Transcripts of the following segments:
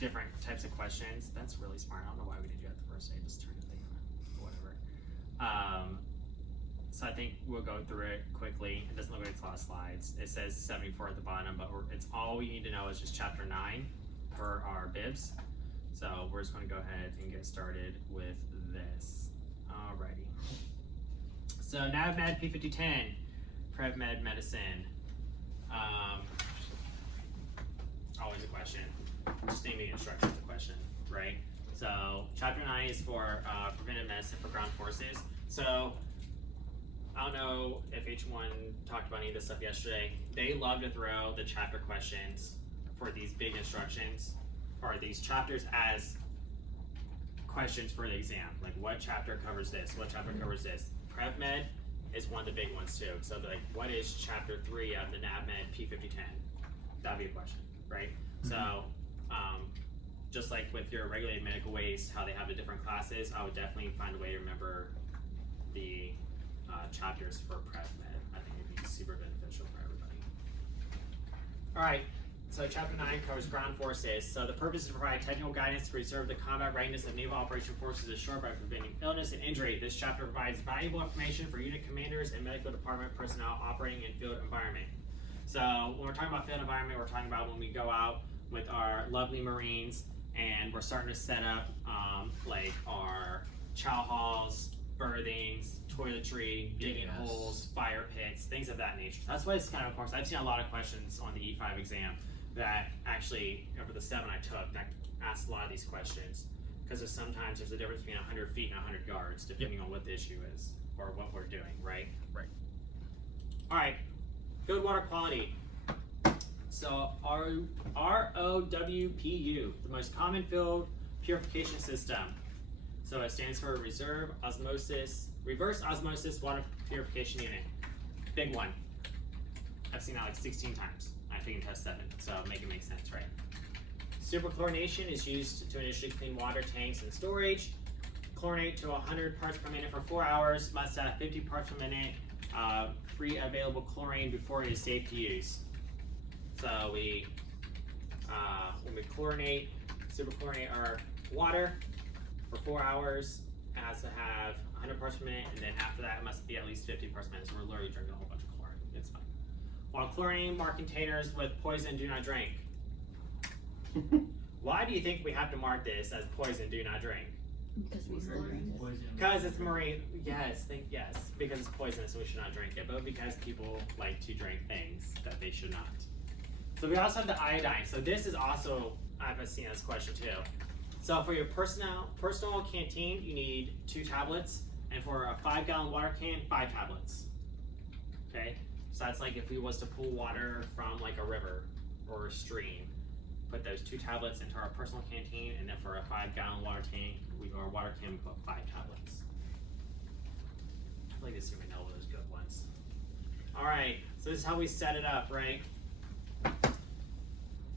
different types of questions. That's really smart. I don't know why we didn't do that the first day. Just turn the thing on, whatever. So I think we'll go through it quickly. It doesn't look like it's a lot of slides. It says 74 at the bottom, but it's all we need to know is just chapter 9 per our bibs. So we're just going to go ahead and get started with this. Alrighty. So NavMed P5010, PrevMed Medicine. Always a question. Just naming instructions a question, right? So chapter 9 is for preventive medicine for ground forces. So I don't know if each one talked about any of this stuff yesterday. They love to throw the chapter questions for these big instructions or these chapters as questions for the exam. Like, what chapter covers this? What chapter covers this? PrevMed is one of the big ones too. So like, what is chapter 3 of the NavMed P5010? That'd be a question, right? So just like with your regulated medical waste, how they have the different classes, I would definitely find a way to remember the chapters for PrevMed. I think it'd be super beneficial for everybody. All right, so chapter 9 covers ground forces. So the purpose is to provide technical guidance to preserve the combat readiness of naval operation forces ashore by preventing illness and injury. This chapter provides valuable information for unit commanders and medical department personnel operating in field environment. So when we're talking about field environment, we're talking about when we go out with our lovely Marines and we're starting to set up like our chow halls, berthings, toiletry, digging holes, fire pits, things of that nature. So that's why it's kind of important. I've seen a lot of questions on the E5 exam that actually, over the 7 I took, that asked a lot of these questions. Because sometimes there's a difference between 100 feet and 100 yards, depending on what the issue is or what we're doing, right? Right. All right, good water quality. So ROWPU, the most common field purification system. So it stands for reverse osmosis water purification unit. Big one. I've seen that like 16 times. I think test 7, so make it make sense, right? Superchlorination is used to initially clean water tanks and storage. Chlorinate to 100 parts per minute for 4 hours. Must have 50 parts per minute free available chlorine before it is safe to use. So we when we superchlorinate our water for 4 hours, it has to have 100 parts per minute, and then after that it must be at least 50 parts per minute. So we're literally drinking a whole bunch of chlorine. It's fine. While chlorine mark containers with poison, do not drink. Why do you think we have to mark this as poison, do not drink? Because it's marine. Yes, because it's poisonous, so we should not drink it. But because people like to drink things that they should not. So we also have the iodine. So this is also, I've seen this question too. So for your personal canteen, you need 2 tablets, and for a 5-gallon water can, 5 tablets. Okay, so that's like if we was to pull water from like a river or a stream, put those 2 tablets into our personal canteen, and then for a 5-gallon water can, we put 5 tablets. I feel like this year we know those good ones. All right, so this is how we set it up, right?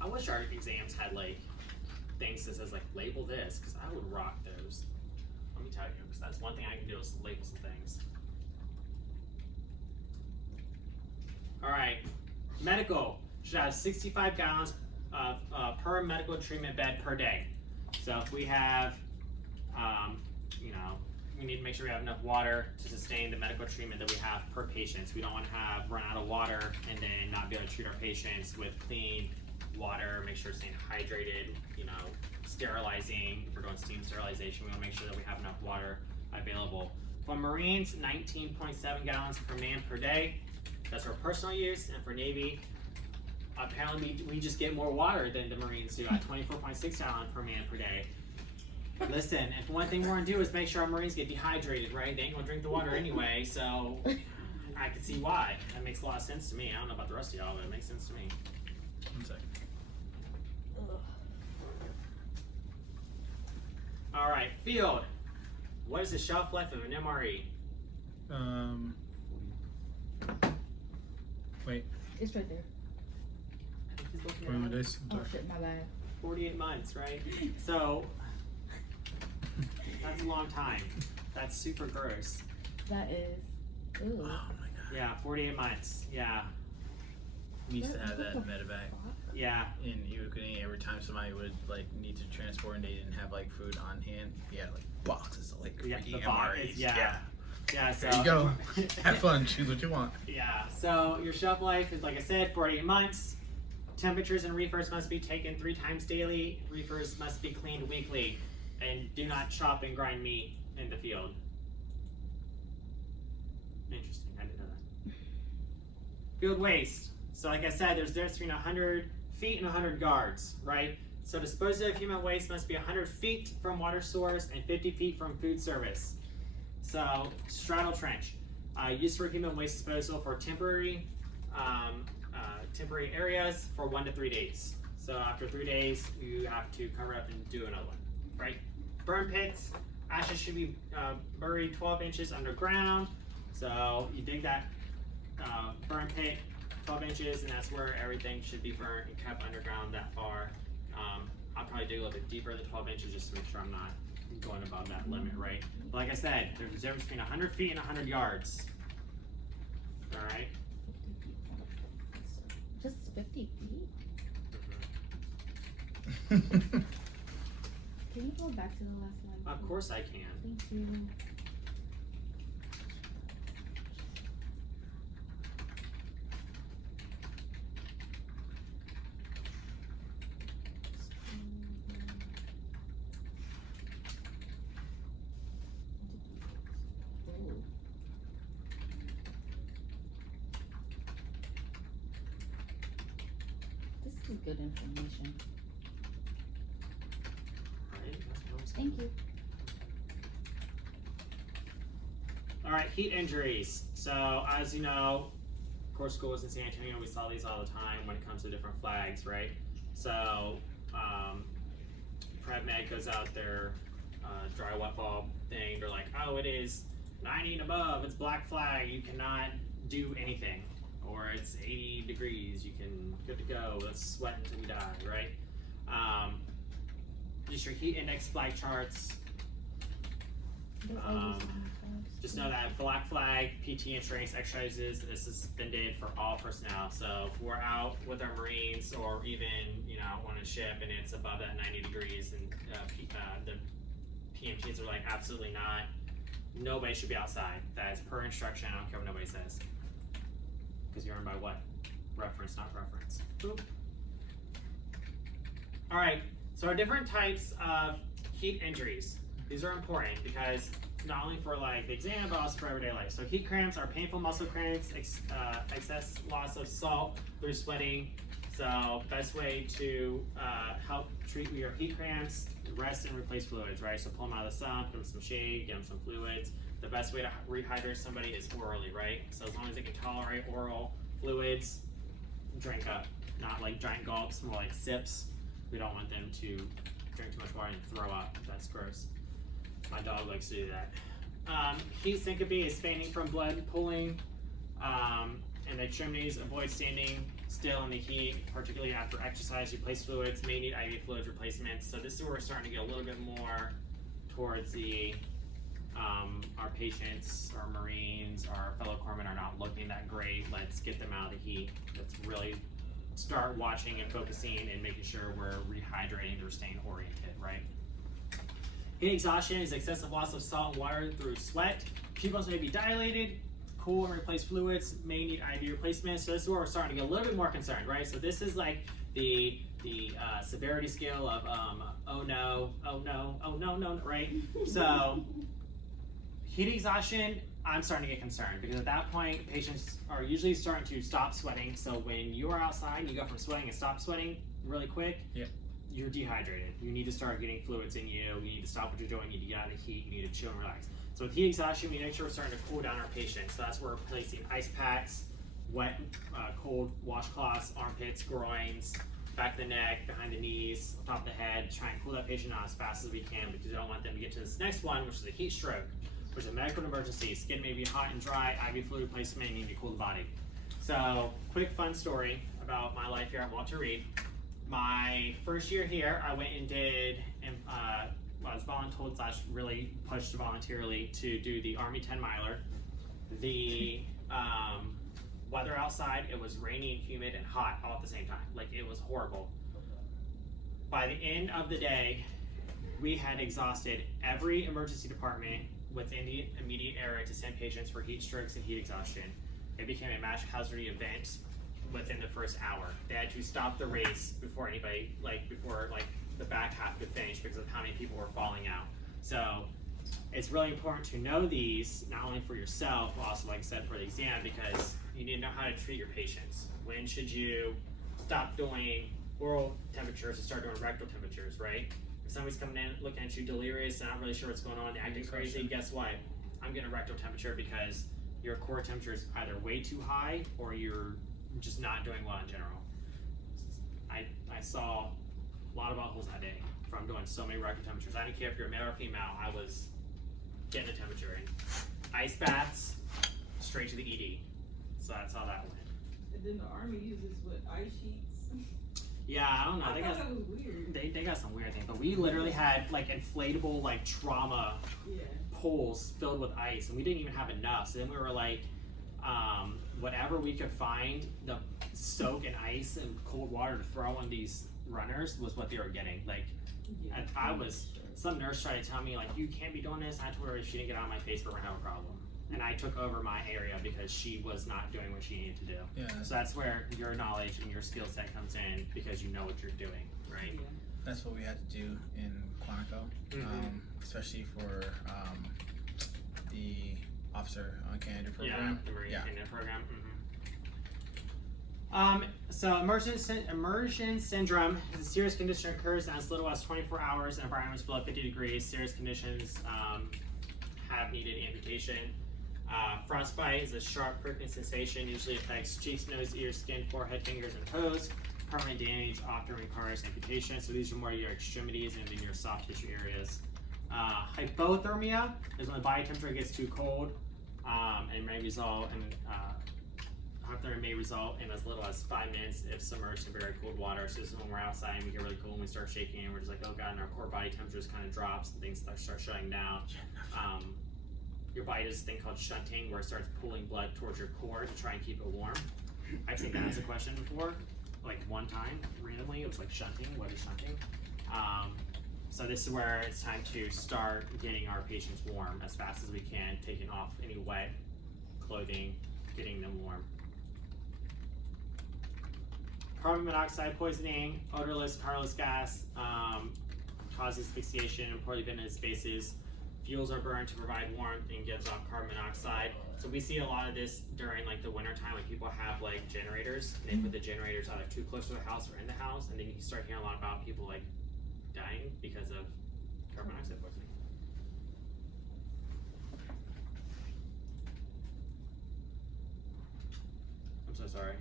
I wish our exams had like things that says like label this, because I would rock those. Let me tell you, because that's one thing I can do is label some things. All right, medical should have 65 gallons per medical treatment bed per day. So if we have, we need to make sure we have enough water to sustain the medical treatment that we have per patient. So we don't want to run out of water and then not be able to treat our patients with clean water, make sure it's staying hydrated, sterilizing. If we're doing steam sterilization, we want to make sure that we have enough water available. For Marines, 19.7 gallons per man per day. That's for personal use, and for Navy, apparently we just get more water than the Marines do at 24.6 gallons per man per day. Listen, if one thing we're gonna do is make sure our Marines get dehydrated, right? They ain't gonna drink the water anyway, so I can see why. That makes a lot of sense to me. I don't know about the rest of y'all, but it makes sense to me. 1 second. All right, field. What is the shelf life of an MRE? Wait. It's right there. I think he's looking Wait, at my it. days. Oh shit, my bad. 48 months, right? So that's a long time. That's super gross. That is. Ooh. Oh my god. Yeah, 48 months. Yeah. We used to have that in medevac. Yeah. And cooking every time somebody would like need to transport and they didn't have like food on hand. He had like boxes of like Yeah, free the MREs. yeah. Yeah, so There you go. Have fun. Choose what you want. Yeah, so your shelf life is, like I said, 48 months. Temperatures and reefers must be taken 3 times daily. Reefers must be cleaned weekly. And do not chop and grind meat in the field. Interesting, I didn't know that. Field waste. So like I said, there's difference between 100 feet and 100 yards, right? So disposal of human waste must be 100 feet from water source and 50 feet from food service. So straddle trench. Used for human waste disposal for temporary areas for 1 to 3 days. So after 3 days, you have to cover up and do another one, right? Burn pits. Ashes should be buried 12 inches underground. So you dig that burn pit 12 inches, and that's where everything should be burnt and kept underground that far. I'll probably dig a little bit deeper than 12 inches just to make sure I'm not going above that limit, right? But like I said, there's a difference between 100 feet and 100 yards. All right? Just 50 feet? Can you go back to the last slide? Of course I can. Thank you. This is good information. Right? That's what I'm saying. Thank you. All right, heat injuries. So as you know, of course, school was in San Antonio. We saw these all the time when it comes to different flags, right? So Prep Med goes out there, dry wet bulb thing. They're like, oh, it is 90 and above. It's black flag. You cannot do anything. Or it's 80 degrees. You can good to go. Let's sweat until we die, right? Just your heat index flag charts. Just know that black flag, PT and strength exercises is suspended for all personnel. So if we're out with our Marines or even, on a ship and it's above that 90 degrees and the PMTs are like, absolutely not. Nobody should be outside. That is per instruction. I don't care what nobody says. Because you're earned by what? Reference, not preference. Boop. All right, so our different types of heat injuries. These are important because not only for like the exam, but also for everyday life. So heat cramps are painful muscle cramps, excess loss of salt through sweating. So best way to help treat your heat cramps, rest and replace fluids, right? So pull them out of the sun, put them in some shade, get them some fluids. The best way to rehydrate somebody is orally, right? So as long as they can tolerate oral fluids, drink up. Not like giant gulps, more like sips. We don't want them to drink too much water and throw up. That's gross. My dog likes to do that. Heat syncope is fainting from blood pooling. And the extremities, avoid standing still in the heat, particularly after exercise. Replace fluids, may need IV fluids replacements. So this is where we're starting to get a little bit more towards the our patients, our Marines, our fellow corpsmen are not looking that great. Let's get them out of the heat. Let's really start watching and focusing and making sure we're rehydrating, they're staying oriented, right? Heat exhaustion is excessive loss of salt and water through sweat. Pupils may be dilated. Cool and replace fluids, may need IV replacement. So this is where we're starting to get a little bit more concerned, right? So this is like the severity scale of oh no, oh no, oh no, no, right? So heat exhaustion, I'm starting to get concerned because at that point, patients are usually starting to stop sweating. So when you are outside, you go from sweating and stop sweating really quick. Yep. You're dehydrated. You need to start getting fluids in you. You need to stop what you're doing. You need to get out of the heat. You need to chill and relax. So with heat exhaustion, we make sure we're starting to cool down our patients. So that's where we're placing ice packs, wet, cold washcloths, armpits, groins, back of the neck, behind the knees, on top of the head. Try and cool that patient down as fast as we can because we don't want them to get to this next one, which is a heat stroke, which is a medical emergency. Skin may be hot and dry, IV fluid replacement, you need to cool the body. So quick fun story about my life here at Walter Reed. My first year here, I went and did, I was voluntold / really pushed voluntarily to do the Army 10 miler. The weather outside, it was rainy and humid and hot all at the same time. Like it was horrible. by the end of the day, we had exhausted every emergency department within the immediate area to send patients for heat strokes and heat exhaustion. It became a mass casualty event within the first hour. They had to stop the race before anybody, before the back half could finish because of how many people were falling out. So it's really important to know these, not only for yourself, but also, like I said, for the exam, because you need to know how to treat your patients. When should you stop doing oral temperatures and start doing rectal temperatures, right? If somebody's coming in looking at you delirious and not really sure what's going on, acting crazy, guess what? I'm getting a rectal temperature because your core temperature is either way too high or you're just not doing well in general. I saw a lot of buttholes that day from doing so many rectal temperatures. I didn't care if you're male or female, I was getting a temperature in. Ice baths, straight to the ED. So that's how that went. And then the Army uses what, ice sheets? Yeah, I don't know. I thought that was weird. They got some weird things, but we literally had inflatable trauma pools filled with ice, and we didn't even have enough. So then we were whatever we could find, the soak in ice and cold water to throw on these runners was what they were getting. Some nurse tried to tell me you can't be doing this. I told her if she didn't get out of my face, we're gonna have a problem. And I took over my area because she was not doing what she needed to do. Yeah. So that's where your knowledge and your skill set comes in because you know what you're doing, right? Yeah. That's what we had to do in Quantico, especially for the officer on candidate program. Yeah, the Marine candidate program. So immersion syndrome is a serious condition that occurs in as little as 24 hours in environments below 50 degrees. Serious conditions have needed amputation. Frostbite is a sharp prickling sensation, usually affects cheeks, nose, ears, skin, forehead, fingers, and toes. Permanent damage often requires amputation. So these are more your extremities and then your soft tissue areas. Hypothermia is when the body temperature gets too cold, and may result in hypothermia may result in as little as 5 minutes if submerged in very cold water. So this is when we're outside and we get really cold and we start shaking and we're just like, oh god, and our core body temperature just kind of drops and things start shutting down. Your body does this thing called shunting, where it starts pulling blood towards your core to try and keep it warm. I've seen that as a question before, one time randomly. It was shunting. What is shunting? So this is where it's time to start getting our patients warm as fast as we can, taking off any wet clothing, getting them warm. Carbon monoxide poisoning, odorless, colorless gas, causes asphyxiation in poorly ventilated spaces. Fuels are burned to provide warmth and gives off carbon monoxide. So we see a lot of this during the winter time, people have generators, and they put the generators either too close to the house or in the house, and then you start hearing a lot about people dying because of carbon monoxide poisoning. I'm so sorry.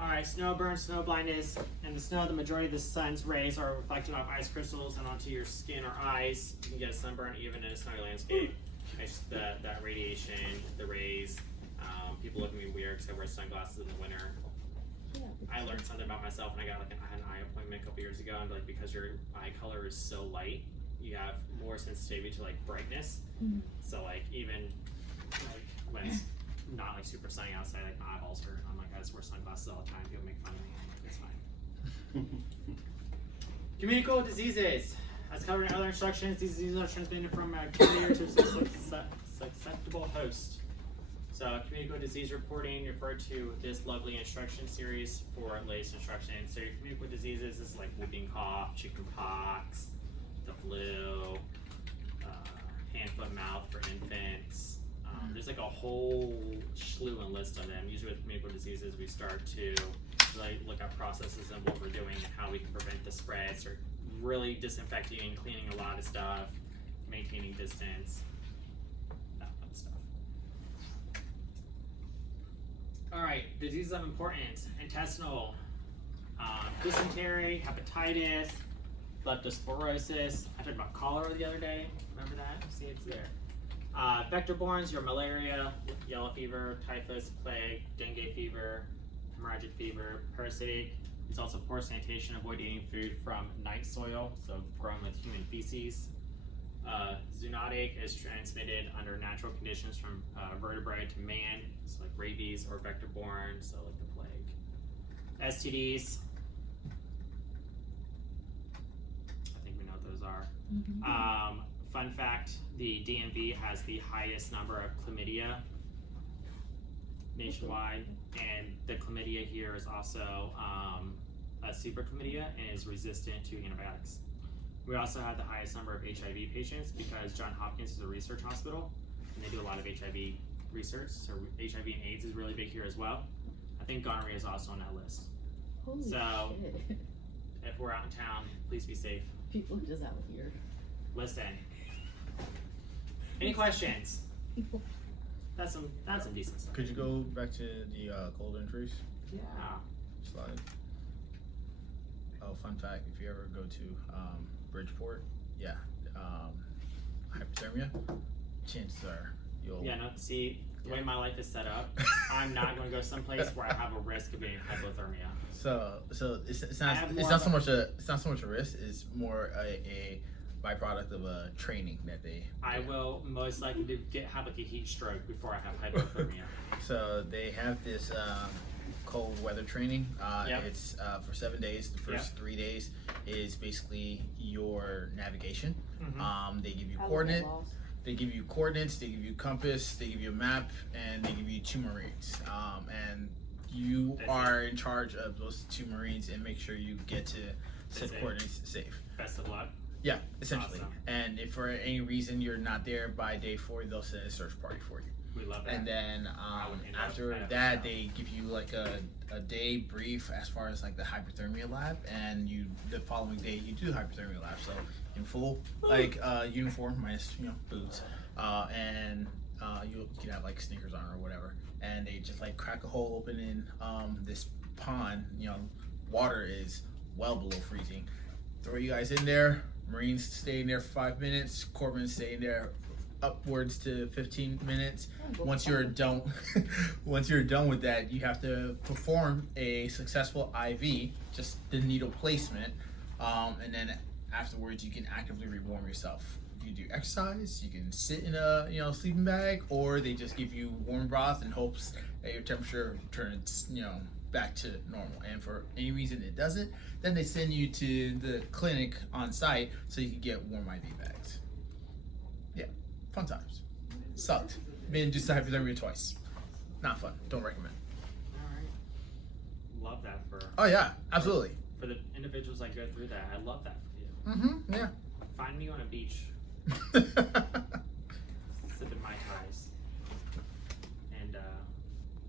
Alright, snow burn, snow blindness. In the snow, the majority of the sun's rays are reflected off ice crystals and onto your skin or eyes. You can get a sunburn even in a snowy landscape. It's just that radiation, the rays. People look at me weird because I wear sunglasses in the winter. Yeah, I learned something about myself when I had an eye appointment a couple years ago, and because your eye color is so light, you have more sensitivity to brightness. So even when it's not super sunny outside, my eyeballs hurt. I'm I just wear sunglasses all the time. People make fun of me. I'm it's fine. Communicable diseases. As covered in other instructions, these diseases are transmitted from a carrier to a susceptible host. So communicable disease reporting, refer to this lovely instruction series for latest instructions. So your communicable diseases is whooping cough, chicken pox, the flu, hand, foot, mouth for infants. There's a whole slew and list of them. Usually with communicable diseases, we start to really look at processes and what we're doing and how we can prevent the spread. Start really disinfecting and cleaning a lot of stuff, maintaining distance, that fun stuff. All right, diseases of importance: intestinal, dysentery, hepatitis, leptospirosis. I talked about cholera the other day. Remember that? See, it's there. Vector-borns, your malaria, yellow fever, typhus, plague, dengue fever, hemorrhagic fever. Parasitic, It's also poor sanitation. Avoid eating food from night soil, so grown with human feces. Zoonotic is transmitted under natural conditions from vertebrate to man, so like rabies, or vector-borne, so like the plague. STDs, I think we know what those are. Fun fact, the DMV has the highest number of chlamydia nationwide, and the chlamydia here is also a super chlamydia and is resistant to antibiotics. We also have the highest number of HIV patients because Johns Hopkins is a research hospital and they do a lot of HIV research, so HIV and AIDS is really big here as well. I think gonorrhea is also on that list. Holy So- shit. If we're out in town, please be safe. People just out here. Listen. Any questions? That's some decent stuff. Could you go back to the cold entries Yeah. slide? Oh, fun fact, if you ever go to Bridgeport, hypothermia, chances are you'll... Yeah, no, see, the way my life is set up, I'm not going to go someplace where I have a risk of being hypothermia. So it's I not have it's more not of so much a risk. It's more a byproduct of a training that they. I will most likely have like a heat stroke before I have hypothermia. So they have this cold weather training. Yep. It's for 7 days. The first 3 days is basically your navigation. They give you coordinate. They give you coordinates. They give you compass. They give you a map, and they give you 2 Marines. And you That's are in charge of those 2 Marines and make sure you get to said That's it. coordinates safe. Best of luck. Yeah, essentially. Awesome. And if for any reason you're not there by day 4, they'll send a search party for you. We love that. And then would end up after at a that, hotel. they give you like a day brief as far as like the hypothermia lab, and the following day you do the hypothermia lab. So in full like uniform minus boots, and you can have like sneakers on or whatever, and they just like crack a hole open in this pond. Water is well below freezing. Throw you guys in there. Marines stay in there for 5 minutes. Corpsmen stay in there upwards to 15 minutes. Once you're done, once you're done with that, you have to perform a successful IV, just the needle placement, and then afterwards you can actively rewarm yourself. You do exercise, you can sit in a sleeping bag, or they just give you warm broth in hopes that your temperature returns back to normal. And for any reason it doesn't, then they send you to the clinic on site so you can get warm IV bags. Yeah, fun times. Sucked. Been just hypothermia twice. Not fun. Don't recommend. Alright. Love that for Oh yeah, absolutely. for the individuals that go through that. I love that for you. Yeah. Find me on a beach.